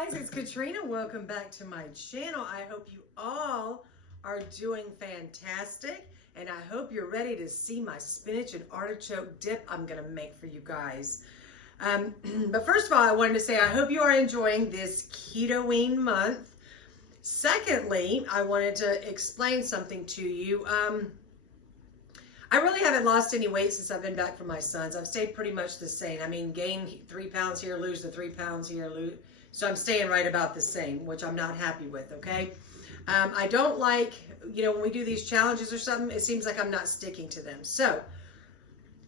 guys, it's Katrina. Welcome back to my channel. I hope you all are doing fantastic, and I hope you're ready to see my spinach and artichoke dip I'm gonna make for you guys. But first of all, I wanted to say I hope you are enjoying this Keto month. Secondly, I wanted to explain something to you. I really haven't lost any weight since I've been back from my sons. I've stayed pretty much the same. I mean, gain 3 pounds here, lose the 3 pounds here, lose. So I'm staying right about the same, which I'm not happy with, okay? I don't like, when we do these challenges or something, it seems like I'm not sticking to them. So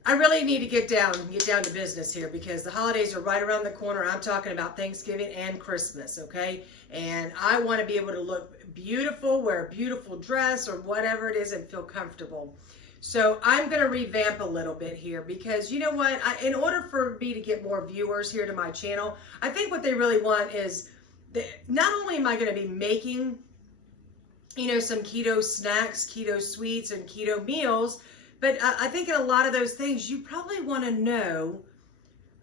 I really need to get down to business here because the holidays are right around the corner. I'm talking about Thanksgiving and Christmas, okay? And I want to be able to look beautiful, wear a beautiful dress or whatever it is and feel comfortable. So I'm going to revamp a little bit here because you know what? In order for me to get more viewers here to my channel, I think what they really want is not only am I going to be making, some keto snacks, keto sweets, and keto meals, but I think in a lot of those things, you probably want to know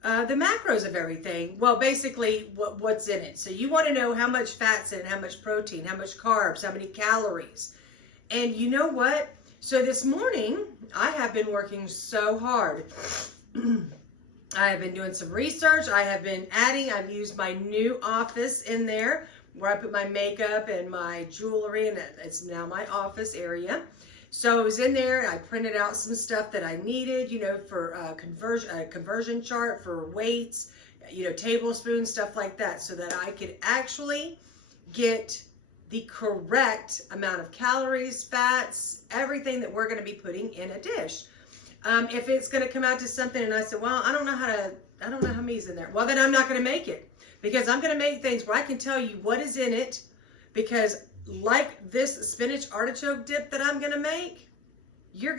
the macros of everything. Well, basically what's in it. So you want to know how much fat's in it, how much protein, how much carbs, how many calories. And you know what? So this morning, I have been working so hard. I have been doing some research. I have been I've used my new office in there where I put my makeup and my jewelry, and it's now my office area. So I was in there and I printed out some stuff that I needed, for a conversion chart for weights, tablespoons, stuff like that, so that I could actually get the correct amount of calories, fats, everything that we're going to be putting in a dish. If it's going to come out to something and I said, well, I don't know how many's in there. Well, then I'm not going to make it because I'm going to make things where I can tell you what is in it, because like this spinach artichoke dip that I'm going to make, you're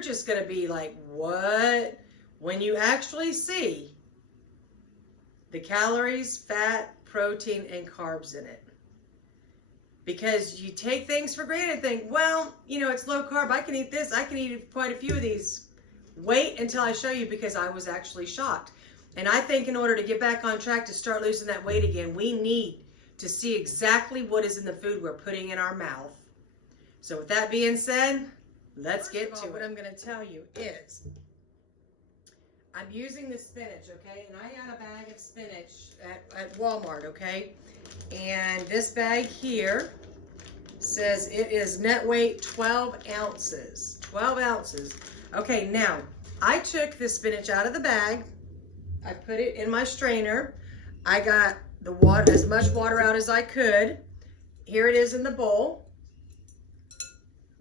just going to be like, what? When you actually see the calories, fat, protein, and carbs in it. Because you take things for granted and think, well, it's low carb. I can eat this. I can eat quite a few of these. Wait until I show you, because I was actually shocked. And I think in order to get back on track to start losing that weight again, we need to see exactly what is in the food we're putting in our mouth. So with that being said, let's get to it. What I'm going to tell you is I'm using the spinach, okay? And I got a bag of spinach at Walmart, okay? And this bag here says it is net weight 12 ounces. 12 ounces. Okay, now, I took the spinach out of the bag. I put it in my strainer. I got the water, as much water out as I could. Here it is in the bowl.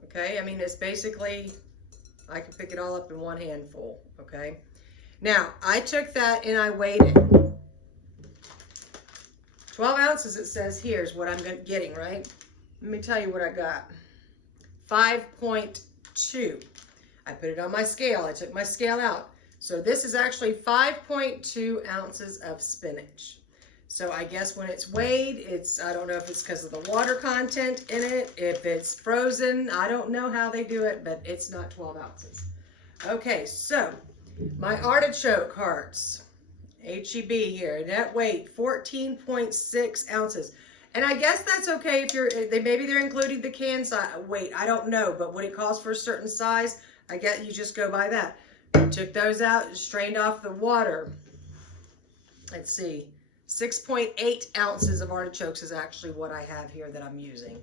Okay, I mean, it's basically, I can pick it all up in one handful, okay? Now, I took that and I weighed it. 12 ounces it says here is what I'm getting, right? Let me tell you what I got. 5.2. I put it on my scale. I took my scale out. So this is actually 5.2 ounces of spinach. So I guess when it's weighed, I don't know if it's because of the water content in it, if it's frozen, I don't know how they do it, but it's not 12 ounces. Okay, so my artichoke hearts. HEB here, net weight 14.6 ounces, and I guess that's okay if maybe they're including the can size weight. I don't know, but when it calls for a certain size, I guess you just go by that. Took those out, strained off the water. Let's see, 6.8 ounces of artichokes is actually what I have here that I'm using,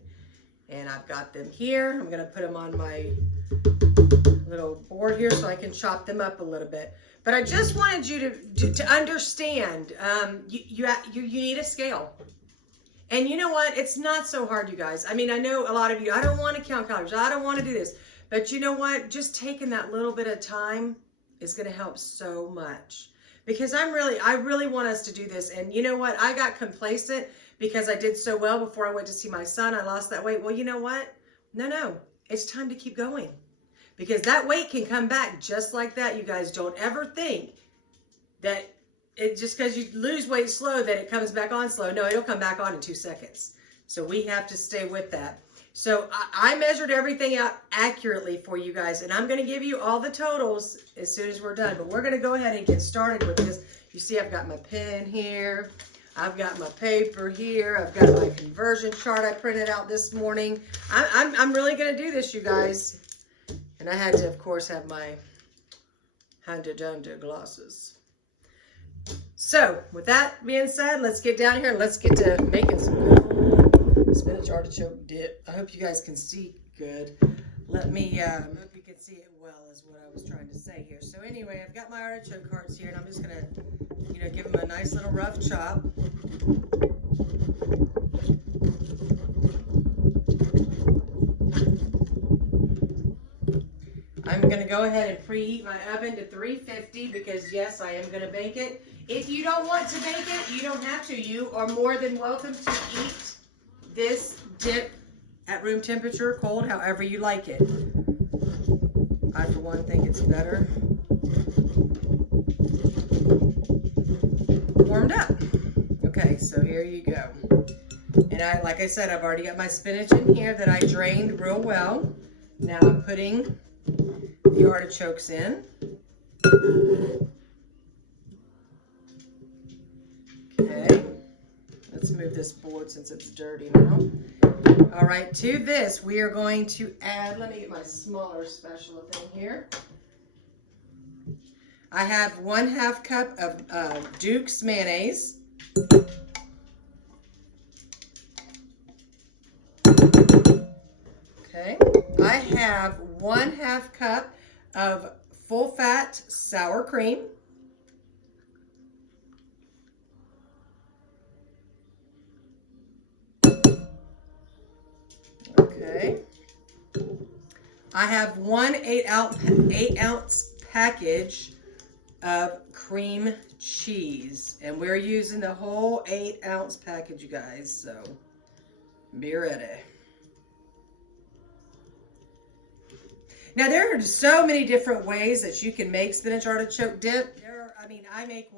and I've got them here. I'm gonna put them on my little board here so I can chop them up a little bit. But I just wanted you to understand, you need a scale. And you know what? It's not so hard, you guys. I mean, I know a lot of you, I don't want to count calories. I don't want to do this. But you know what? Just taking that little bit of time is going to help so much. Because I really want us to do this. And you know what? I got complacent because I did so well before I went to see my son. I lost that weight. Well, you know what? No. It's time to keep going. Because that weight can come back just like that. You guys, don't ever think that just because you lose weight slow that it comes back on slow. No, it'll come back on in 2 seconds. So we have to stay with that. So I measured everything out accurately for you guys, and I'm going to give you all the totals as soon as we're done. But we're going to go ahead and get started with this. You see I've got my pen here. I've got my paper here. I've got my conversion chart I printed out this morning. I'm really going to do this, you guys. And I had to, of course, have my Hinder glasses. So, with that being said, let's get down here and let's get to making some good spinach artichoke dip. I hope you guys can see good. Let me, hope you can see it well is what I was trying to say here. So anyway, I've got my artichoke hearts here and I'm just going to, give them a nice little rough chop. I'm going to go ahead and preheat my oven to 350 because yes, I am going to bake it. If you don't want to bake it, you don't have to. You are more than welcome to eat this dip at room temperature, cold, however you like it. I, for one, think it's better warmed up. Okay, so here you go. And like I said, I've already got my spinach in here that I drained real well. Now I'm putting the artichokes in. Okay, let's move this board since it's dirty now. All right, to this, we are going to add, let me get my smaller spatula thing here. I have 1/2 cup of Duke's mayonnaise. Okay, I have 1/2 cup of full fat sour cream. Okay. I have 1 8-ounce package of cream cheese, and we're using the whole 8-ounce package, you guys, so be ready. Now, there are so many different ways that you can make spinach artichoke dip. I make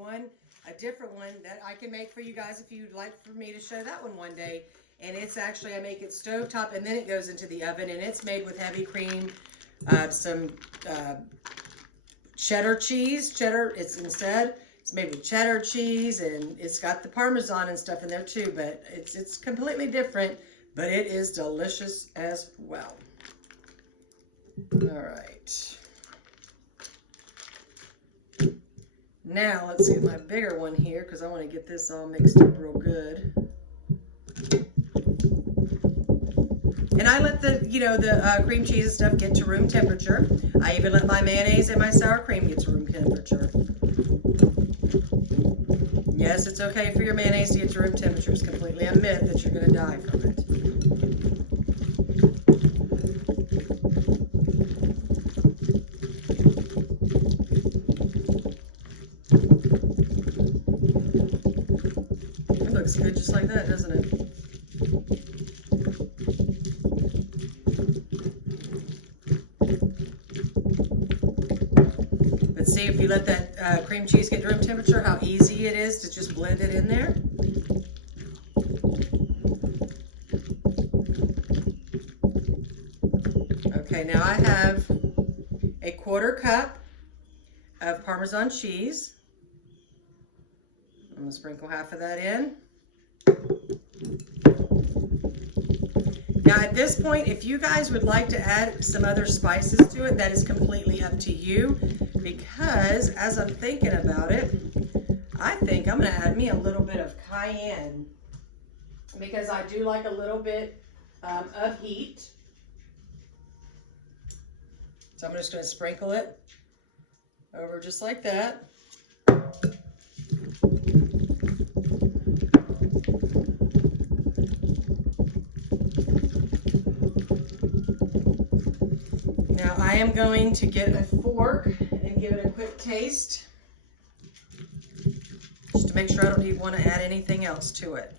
a different one that I can make for you guys if you'd like for me to show that one day. And it's actually, I make it stovetop and then it goes into the oven, and it's made with heavy cream, some cheddar cheese. It's made with cheddar cheese, and it's got the Parmesan and stuff in there too, but it's completely different, but it is delicious as well. All right. Now let's get my bigger one here because I want to get this all mixed up real good. And I let the cream cheese and stuff get to room temperature. I even let my mayonnaise and my sour cream get to room temperature. Yes, it's okay for your mayonnaise to get to room temperature. It's completely a myth that you're going to die from it. It looks good just like that, doesn't it? But see, if you let that cream cheese get to room temperature, how easy it is to just blend it in there. Okay, now I have a 1/4 cup of Parmesan cheese. I'm going to sprinkle half of that in. Now at this point, if you guys would like to add some other spices to it, that is completely up to you, because as I'm thinking about it, I think I'm going to add me a little bit of cayenne, because I do like a little bit of heat. So I'm just going to sprinkle it over just like that. Now I am going to get a fork and give it a quick taste, just to make sure I don't even want to add anything else to it.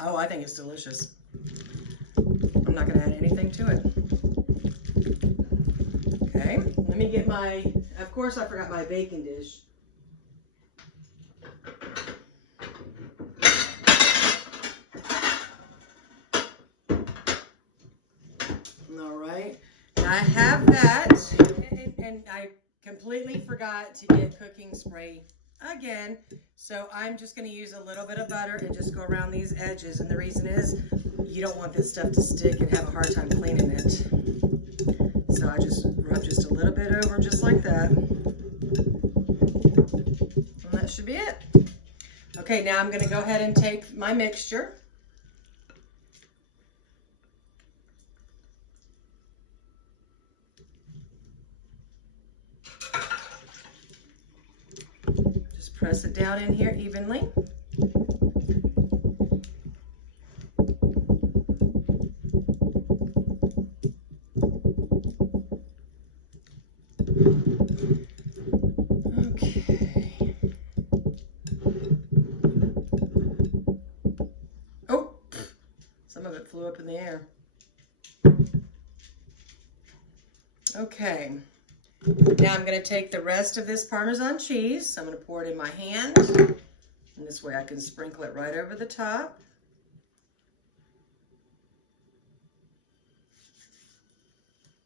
Oh, I think it's delicious. I'm not going to add anything to it. Okay, let me get my, of course I forgot my baking dish. All right. Now I have that, and I completely forgot to get cooking spray again. So I'm just going to use a little bit of butter and just go around these edges. And the reason is you don't want this stuff to stick and have a hard time cleaning it. So I just rub just a little bit over just like that. And that should be it. Okay, now I'm going to go ahead and take my mixture. Just press it down in here evenly. Flew up in the air. Okay, now I'm going to take the rest of this Parmesan cheese. I'm going to pour it in my hand, and this way I can sprinkle it right over the top.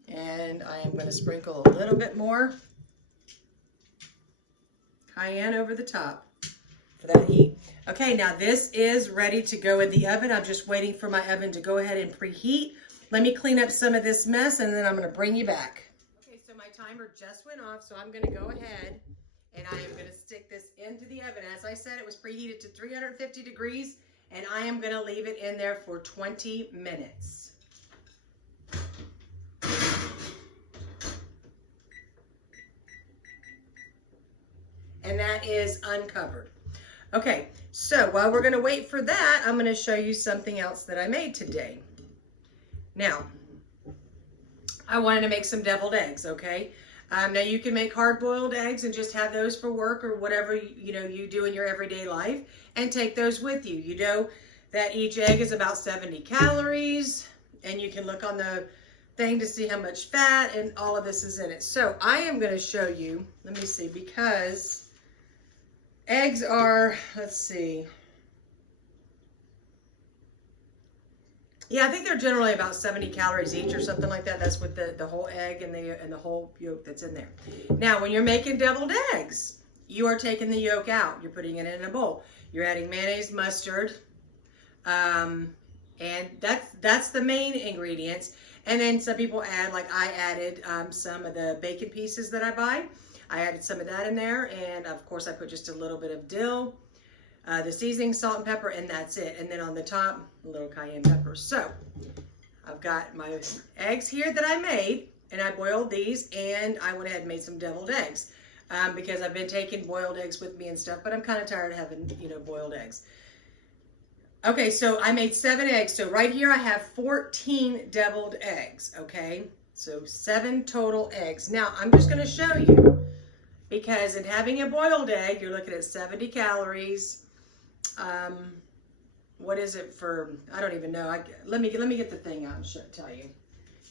And I am going to sprinkle a little bit more cayenne over the top for that heat. Okay, now this is ready to go in the oven. I'm just waiting for my oven to go ahead and preheat. Let me clean up some of this mess and then I'm going to bring you back. Okay, so my timer just went off, so I'm going to go ahead and I am going to stick this into the oven. As I said, it was preheated to 350 degrees and I am going to leave it in there for 20 minutes. And that is uncovered. Okay, so while we're going to wait for that, I'm going to show you something else that I made today. Now, I wanted to make some deviled eggs, okay? Now you can make hard-boiled eggs and just have those for work or whatever you do in your everyday life and take those with you. You know that each egg is about 70 calories and you can look on the thing to see how much fat and all of this is in it. So I am going to show you, let me see, because eggs are, let's see. Yeah, I think they're generally about 70 calories each or something like that. That's with the whole egg and the whole yolk that's in there. Now, when you're making deviled eggs, you are taking the yolk out. You're putting it in a bowl. You're adding mayonnaise, mustard, and that's the main ingredients. And then some people add, like I added some of the bacon pieces that I buy. I added some of that in there, and of course I put just a little bit of dill, the seasoning, salt and pepper, and that's it. And then on the top, a little cayenne pepper. So I've got my eggs here that I made, and I boiled these, and I went ahead and made some deviled eggs because I've been taking boiled eggs with me and stuff, but I'm kind of tired of having, boiled eggs. Okay, so I made 7 eggs. So right here I have 14 deviled eggs, okay? So 7 total eggs. Now I'm just going to show you, because in having a boiled egg, you're looking at 70 calories. What is it for? I don't even know. Let me get the thing out and tell you.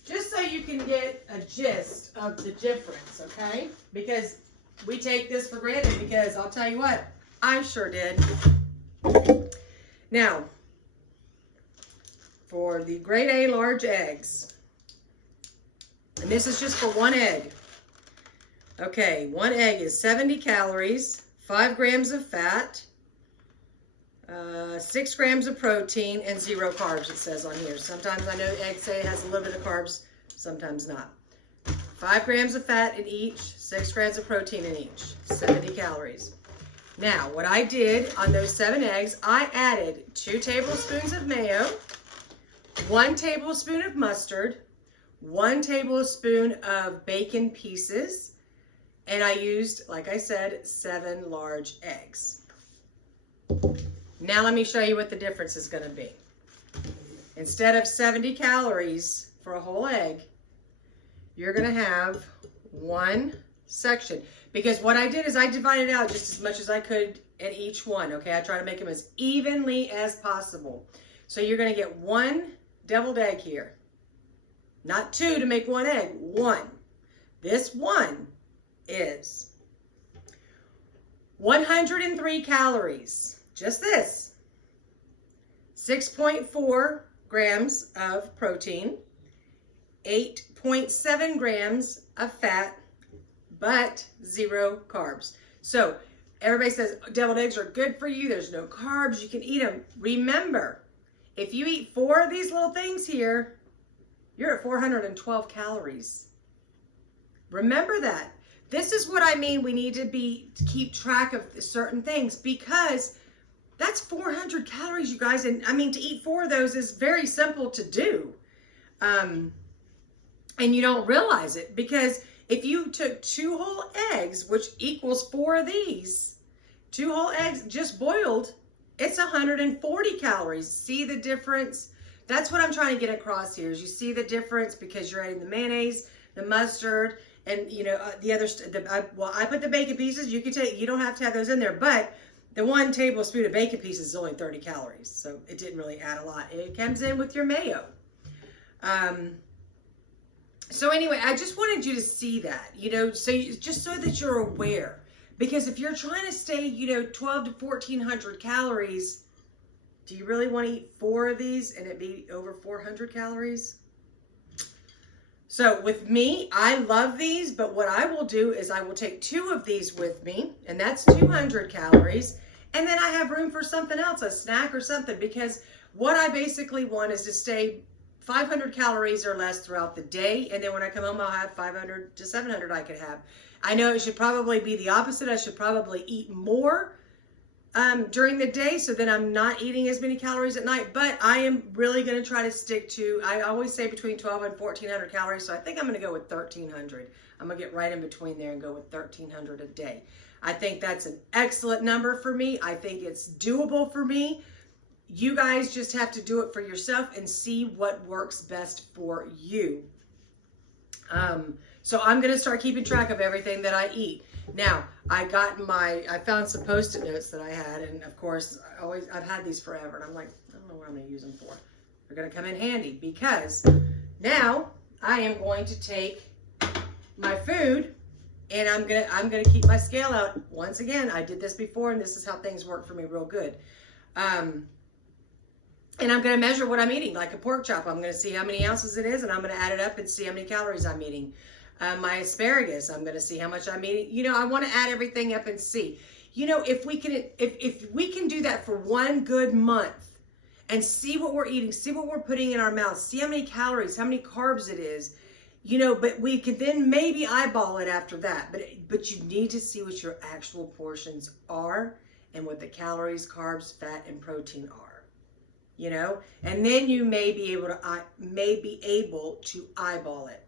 Just so you can get a gist of the difference, okay? Because we take this for granted, because I'll tell you what, I sure did. Now, for the grade A large eggs, and this is just for 1 egg. Okay, 1 egg is 70 calories, 5 grams of fat, 6 grams of protein, and 0 carbs, it says on here. Sometimes I know eggs say it has a little bit of carbs, sometimes not. 5 grams of fat in each, 6 grams of protein in each, 70 calories. Now, what I did on those 7 eggs, I added 2 tablespoons of mayo, 1 tablespoon of mustard, 1 tablespoon of bacon pieces, and I used, like I said, 7 large eggs. Now let me show you what the difference is going to be. Instead of 70 calories for a whole egg, you're going to have 1 section. Because what I did is I divided out just as much as I could at each one, okay? I try to make them as evenly as possible. So you're going to get 1 deviled egg here. Not 2 to make 1 egg, 1. This 1 is 103 calories. Just this. 6.4 grams of protein, 8.7 grams of fat, but 0 carbs. So everybody says deviled eggs are good for you. There's no carbs. You can eat them. Remember, if you eat 4 of these little things here, you're at 412 calories. Remember that. This is what I mean. We need to keep track of certain things, because that's 400 calories, you guys. And I mean, to eat 4 of those is very simple to do. And you don't realize it, because if you took 2 whole eggs, which equals 4 of these, 2 whole eggs just boiled, it's 140 calories. See the difference? That's what I'm trying to get across here, is you see the difference, because you're adding the mayonnaise, the mustard, and you know, the other, I put the bacon pieces. You don't have to have those in there, but the 1 tablespoon of bacon pieces is only 30 calories. So it didn't really add a lot. It comes in with your mayo. So anyway, I just wanted you to see that, you know, just so that you're aware, because if you're trying to stay, you know, 12 to 1400 calories, do you really want to eat 4 of these and it be over 400 calories? So with me, I love these, but what I will do is I will take 2 of these with me, and that's 200 calories. And then I have room for something else, a snack or something, because what I basically want is to stay 500 calories or less throughout the day. And then when I come home, I'll have 500 to 700 I could have. I know it should probably be the opposite. I should probably eat more during the day, so that I'm not eating as many calories at night. But I am really going to try to stick to, I always say between 12 and 1400 calories. So I think I'm going to go with 1300. I'm going to get right in between there and go with 1300 a day. I think that's an excellent number for me. I think it's doable for me. You guys just have to do it for yourself and see what works best for you. So I'm going to start keeping track of everything that I eat. Now, I found some Post-it notes that I had, and of course, I've had these forever, and I'm like, I don't know what I'm going to use them for. They're going to come in handy, because now I am going to take my food, and I'm going to keep my scale out. Once again, I did this before, and this is how things work for me real good. And I'm going to measure what I'm eating, like a pork chop. I'm going to see how many ounces it is, and I'm going to add it up and see how many calories I'm eating. My asparagus, I'm going to see how much I'm eating. You know, I want to add everything up and see. You know, if we can do that for 1 good month and see what we're eating, see what we're putting in our mouths, see how many calories, how many carbs it is, you know, but we can then maybe eyeball it after that. But you need to see what your actual portions are and what the calories, carbs, fat, and protein are. You know, and then you may be able to eyeball it.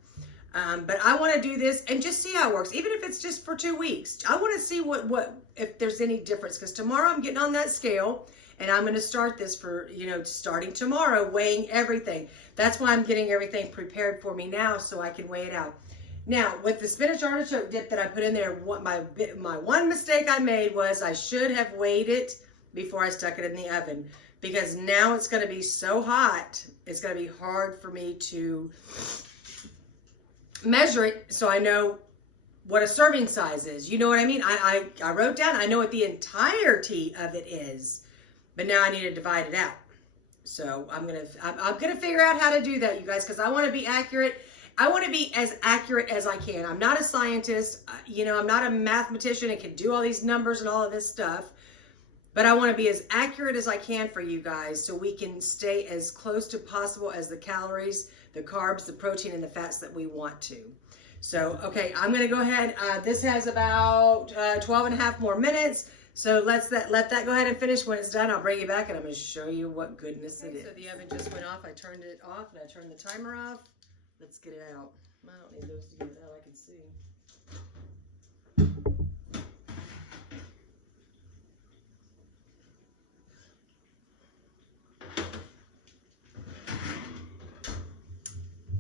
But I want to do this and just see how it works, even if it's just for 2 weeks. I want to see if there's any difference, because tomorrow I'm getting on that scale, and I'm going to start this for, you know, starting tomorrow, weighing everything. That's why I'm getting everything prepared for me now, so I can weigh it out. Now, with the spinach artichoke dip that I put in there, my one mistake I made was I should have weighed it before I stuck it in the oven, because now it's going to be so hot, it's going to be hard for me to measure it so I know what a serving size is. You know what I mean? I wrote down, I know what the entirety of it is, but now I need to divide it out. So I'm gonna figure out how to do that, you guys, because I want to be accurate. I want to be as accurate as I can. I'm not a scientist, you know, I'm not a mathematician and can do all these numbers and all of this stuff, but I want to be as accurate as I can for you guys, so we can stay as close to possible as the calories, the carbs, the protein, and the fats that we want to. So, okay, I'm going to go ahead. This has about 12 and a half more minutes. So let that go ahead and finish. When it's done, I'll bring you back, and I'm going to show you what goodness it is. So the oven just went off. I turned it off, and I turned the timer off. Let's get it out. I don't need those to get it out. I can see.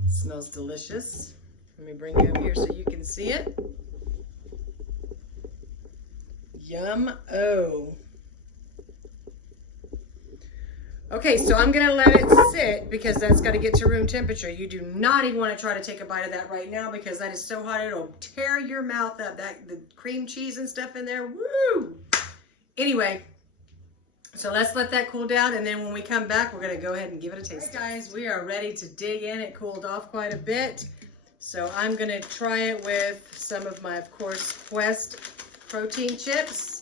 Smells delicious. Let me bring you up here so you can see it. Yum-o. Okay, so I'm going to let it sit, because that's got to get to room temperature. You do not even want to try to take a bite of that right now, because that is so hot it'll tear your mouth up. The cream cheese and stuff in there, woo! Anyway, So let's let that cool down, and then when we come back, we're going to go ahead and give it a taste. All right, guys, we are ready to dig in. It cooled off quite a bit. So I'm going to try it with some of my, of course, Quest protein chips.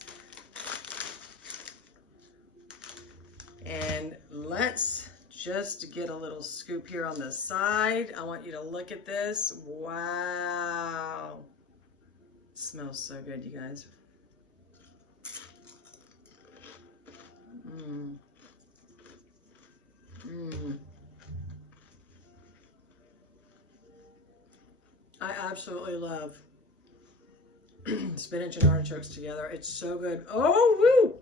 And let's just get a little scoop here on the side. I want you to look at this. Wow. It smells so good, you guys. Mmm. Mmm. I absolutely love spinach and artichokes together. It's so good. Oh, woo!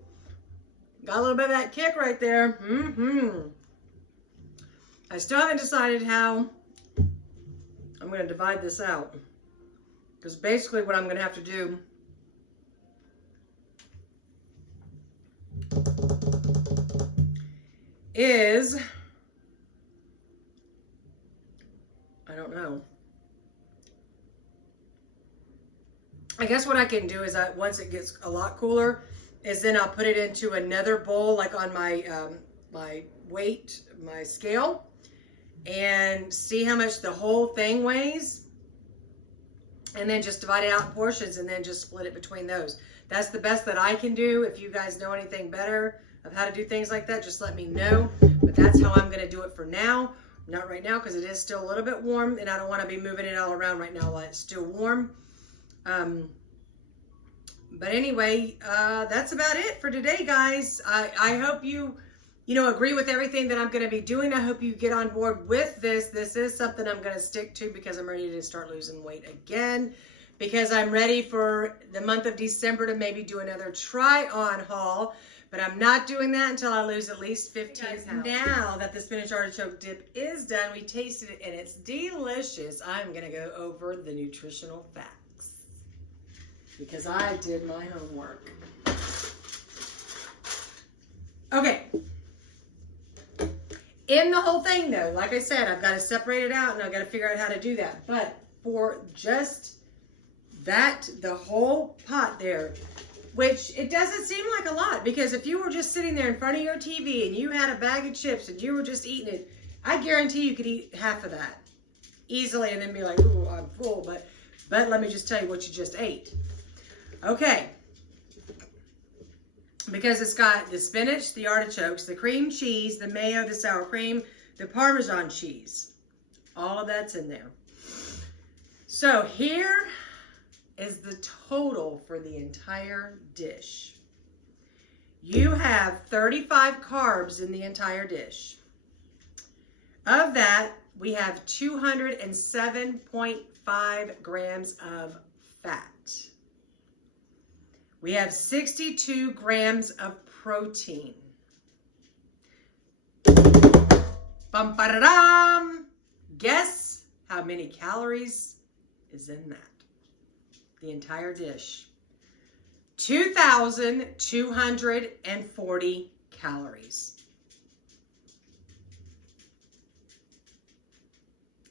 Got a little bit of that kick right there. I still haven't decided how I'm going to divide this out. Because basically what I'm going to have to do is, I don't know. I guess what I can do is once it gets a lot cooler, is then I'll put it into another bowl, like on my my weight, my scale, and see how much the whole thing weighs, and then just divide it out in portions, and then just split it between those. That's the best that I can do. If you guys know anything better of how to do things like that, just let me know. But that's how I'm going to do it for now. Not right now, because it is still a little bit warm, and I don't want to be moving it all around right now while it's still warm. But anyway, that's about it for today, guys. I hope you agree with everything that I'm going to be doing. I hope you get on board with this. This is something I'm going to stick to because I'm ready to start losing weight again. Because I'm ready for the month of December to maybe do another try-on haul. But I'm not doing that until I lose at least 15 pounds. Now that the spinach artichoke dip is done, we tasted it and it's delicious. I'm going to go over the nutritional facts because I did my homework. Okay. In the whole thing, though, like I said, I've got to separate it out and I've got to figure out how to do that. But for just that, the whole pot there, which it doesn't seem like a lot, because if you were just sitting there in front of your TV and you had a bag of chips and you were just eating it, I guarantee you could eat half of that easily and then be like, ooh, I'm full. But let me just tell you what you just ate. Okay. Because it's got the spinach, the artichokes, the cream cheese, the mayo, the sour cream, the Parmesan cheese. All of that's in there. So here is the total for the entire dish. You have 35 carbs in the entire dish. Of that, we have 207.5 grams of fat. We have 62 grams of protein. Bum-ba-da-dum! Guess how many calories is in that? The entire dish. 2,240 calories.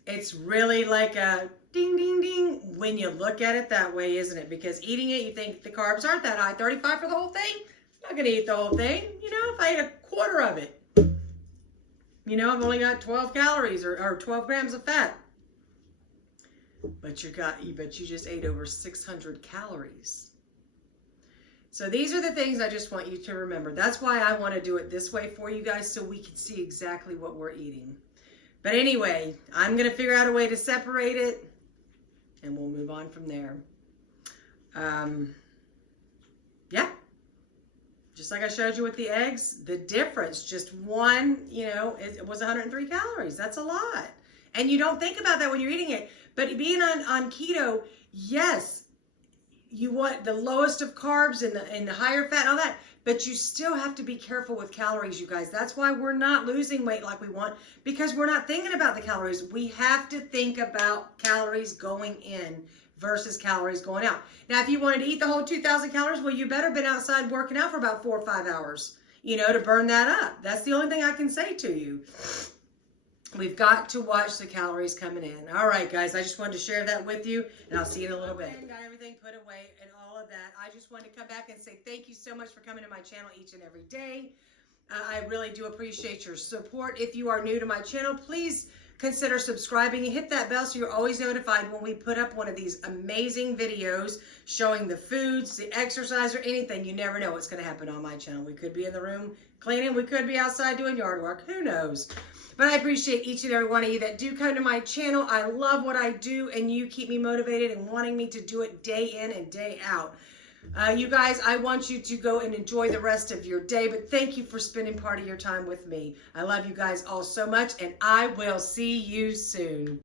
It's really like a ding, ding, ding when you look at it that way, isn't it? Because eating it, you think the carbs aren't that high. 35 for the whole thing? I'm not going to eat the whole thing. You know, if I ate a quarter of it, you know, I've only got 12 calories or 12 grams of fat. But you just ate over 600 calories. So these are the things I just want you to remember. That's why I want to do it this way for you guys, so we can see exactly what we're eating. But anyway, I'm going to figure out a way to separate it, and we'll move on from there. Yeah. Just like I showed you with the eggs, the difference, just one, it was 103 calories. That's a lot. And you don't think about that when you're eating it. But being on keto, yes, you want the lowest of carbs and the higher fat and all that, but you still have to be careful with calories, you guys. That's why we're not losing weight like we want, because we're not thinking about the calories. We have to think about calories going in versus calories going out. Now, if you wanted to eat the whole 2,000 calories, well, you better been outside working out for about 4 or 5 hours, to burn that up. That's the only thing I can say to you. We've got to watch the calories coming in. All right, guys, I just wanted to share that with you, and I'll see you in a little bit. Got everything put away and all of that. I just wanted to come back and say thank you so much for coming to my channel each and every day. I really do appreciate your support. If you are new to my channel, please consider subscribing and hit that bell so you're always notified when we put up one of these amazing videos showing the foods, the exercise, or anything. You never know what's going to happen on my channel. We could be in the room cleaning. We could be outside doing yard work. Who knows? But I appreciate each and every one of you that do come to my channel. I love what I do, and you keep me motivated and wanting me to do it day in and day out. You guys, I want you to go and enjoy the rest of your day, but thank you for spending part of your time with me. I love you guys all so much, and I will see you soon.